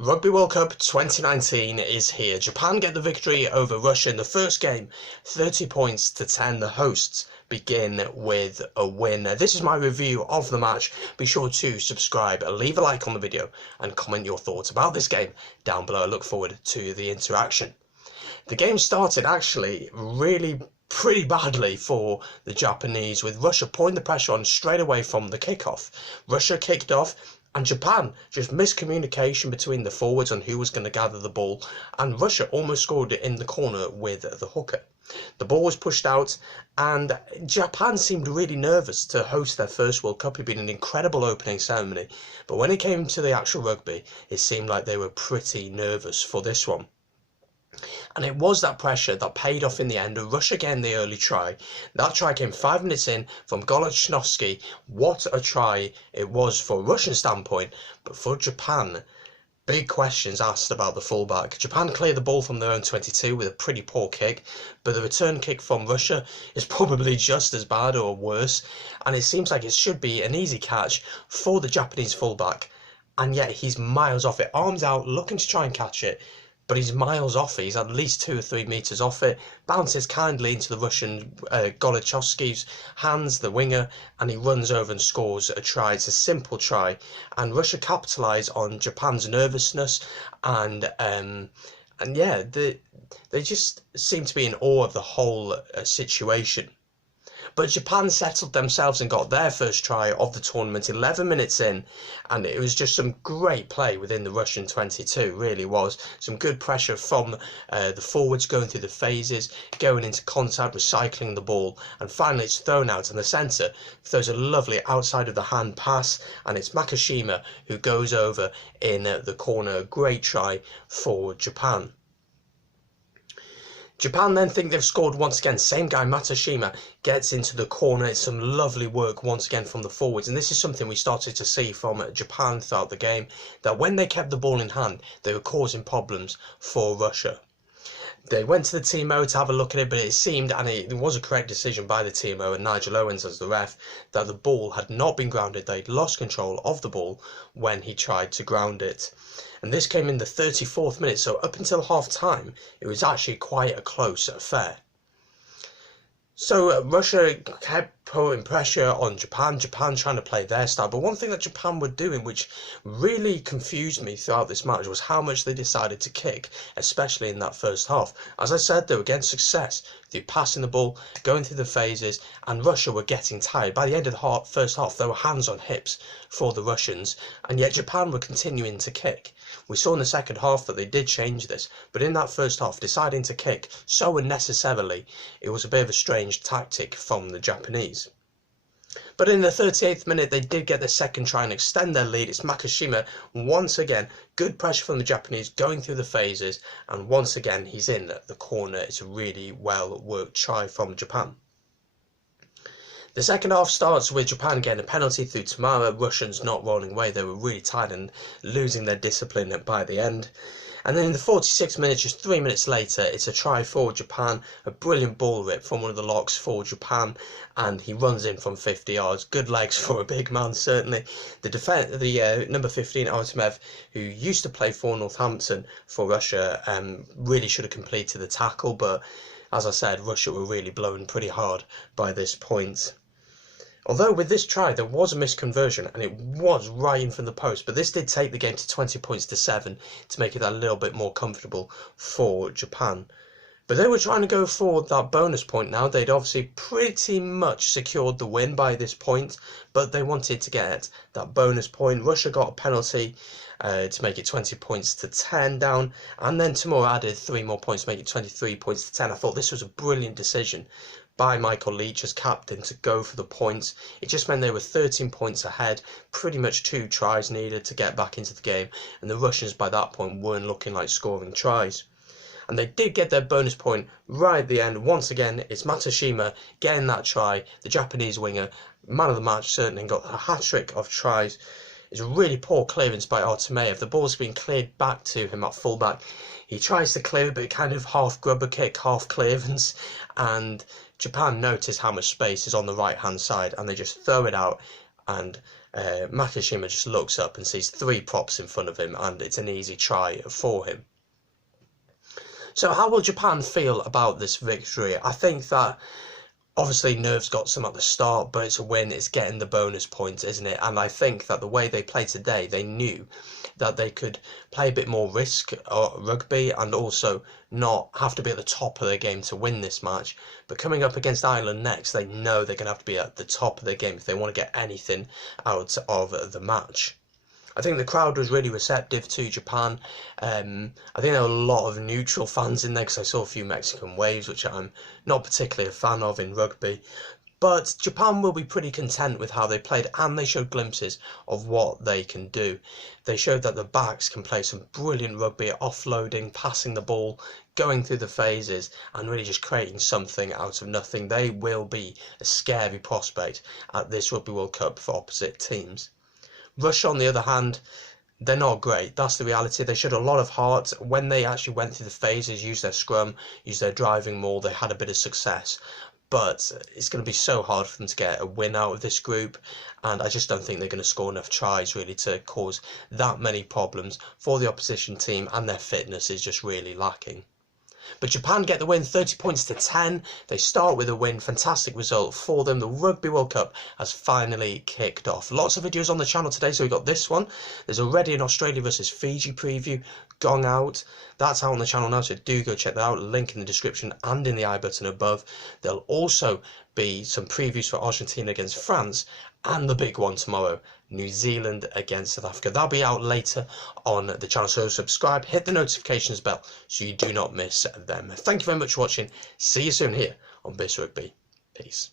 Rugby World Cup 2019 is here. Japan get the victory over Russia in the first game, 30 points to 10. The hosts begin with a win. This is my review of the match. Be sure to subscribe, leave a like on the video, and comment your thoughts about this game down below. I look forward to the interaction. The game started actually really pretty badly for the Japanese, with Russia putting the pressure on straight away from the kickoff. Russia kicked off, and Japan just miscommunication between the forwards on who was going to gather the ball, and Russia almost scored it in the corner with the hooker. The ball was pushed out, and Japan seemed really nervous to host their first World Cup. It had been an incredible opening ceremony, but when it came to the actual rugby, it seemed like they were pretty nervous for this one. And it was that pressure that paid off in the end. Russia getting the early try. That try came 5 minutes in from Golachnovsky. What a try it was for a Russian standpoint, but for Japan, big questions asked about the fullback. Japan cleared the ball from their own 22 with a pretty poor kick, but the return kick from Russia is probably just as bad or worse, and it seems like it should be an easy catch for the Japanese fullback, and yet he's miles off it, arms out, looking to try and catch it, but he's miles off it. He's at least 2 or 3 metres off it, bounces kindly into the Russian Golachowski's hands, the winger, and he runs over and scores a try. It's a simple try, and Russia capitalise on Japan's nervousness, and yeah, they just seem to be in awe of the whole situation. But Japan settled themselves and got their first try of the tournament 11 minutes in, and it was just some great play within the Russian 22, really was. Some good pressure from the forwards going through the phases, going into contact, recycling the ball, and finally it's thrown out, and the centre throws a lovely outside of the hand pass, and it's Makashima who goes over in the corner. Great try for Japan. Japan then think they've scored once again. Same guy, Matsushima, gets into the corner. It's some lovely work once again from the forwards. And this is something we started to see from Japan throughout the game, that when they kept the ball in hand, they were causing problems for Russia. They went to the TMO to have a look at it, but it seemed, and it was a correct decision by the TMO and Nigel Owens as the ref, that the ball had not been grounded. They'd lost control of the ball when he tried to ground it. And this came in the 34th minute, so up until half time, it was actually quite a close affair. So Russia kept putting pressure on Japan trying to play their style. But one thing that Japan were doing, which really confused me throughout this match, was how much they decided to kick, especially in that first half. As I said, they were getting success through passing the ball, going through the phases, and Russia were getting tired. By the end of the first half, there were hands on hips for the Russians, and yet Japan were continuing to kick. We saw in the second half that they did change this, but in that first half, deciding to kick so unnecessarily, it was a bit of a strange tactic from the Japanese. But in the 38th minute, they did get the second try and extend their lead. It's Makashima once again. Good pressure from the Japanese, going through the phases, and once again he's in the corner. It's a really well worked try from Japan. The second half starts with Japan getting a penalty through Tamara. Russians not rolling away. They were really tired and losing their discipline by the end. And then in the 46th minute, just 3 minutes later, it's a try for Japan. A brilliant ball rip from one of the locks for Japan, and he runs in from 50 yards. Good legs for a big man, certainly. The number 15, Artemev, who used to play for Northampton for Russia, really should have completed the tackle, but as I said, Russia were really blown pretty hard by this point. Although with this try there was a misconversion and it was right in from the post, but this did take the game to 20 points to 7 to make it a little bit more comfortable for Japan. But they were trying to go for that bonus point now. They'd obviously pretty much secured the win by this point, but they wanted to get that bonus point. Russia got a penalty to make it 20 points to 10 down, and then Timur added 3 more points to make it 23 points to 10. I thought this was a brilliant decision by Michael Leach as captain to go for the points. It just meant they were 13 points ahead, pretty much 2 tries needed to get back into the game, and the Russians by that point weren't looking like scoring tries. And they did get their bonus point right at the end. Once again, it's Matsushima getting that try, the Japanese winger, man of the match certainly, got a hat-trick of tries. It's a really poor clearance by Artemeyev. The ball's been cleared back to him at fullback. He tries to clear it, but kind of half grubber kick, half clearance, and Japan notice how much space is on the right hand side, and they just throw it out, and Makishima just looks up and sees 3 props in front of him, and it's an easy try for him. So how will Japan feel about this victory? I think that obviously nerves got some at the start, but it's a win, it's getting the bonus points, isn't it? And I think that the way they played today, they knew that they could play a bit more risk rugby and also not have to be at the top of their game to win this match. But coming up against Ireland next, they know they're going to have to be at the top of their game if they want to get anything out of the match. I think the crowd was really receptive to Japan. I think there were a lot of neutral fans in there because I saw a few Mexican waves, which I'm not particularly a fan of in rugby. But Japan will be pretty content with how they played, and they showed glimpses of what they can do. They showed that the backs can play some brilliant rugby, offloading, passing the ball, going through the phases, and really just creating something out of nothing. They will be a scary prospect at this Rugby World Cup for opposite teams. Russia, on the other hand, they're not great. That's the reality. They showed a lot of heart. When they actually went through the phases, used their scrum, used their driving more, they had a bit of success. But it's going to be so hard for them to get a win out of this group, and I just don't think they're going to score enough tries really to cause that many problems for the opposition team, and their fitness is just really lacking. But Japan get the win, 30 points to 10. They start with a win, fantastic result for them. The Rugby World Cup has finally kicked off. Lots of videos on the channel today, so we got this one. There's already an Australia versus Fiji preview gone out. That's out on the channel now, so do go check that out. Link in the description and in the I button above. There'll also be some previews for Argentina against France, and the big one tomorrow, New Zealand against South Africa. That'll be out later on the channel, so subscribe, hit the notifications bell so you do not miss them. Thank you very much for watching. See you soon here on Bis Rugby. Peace.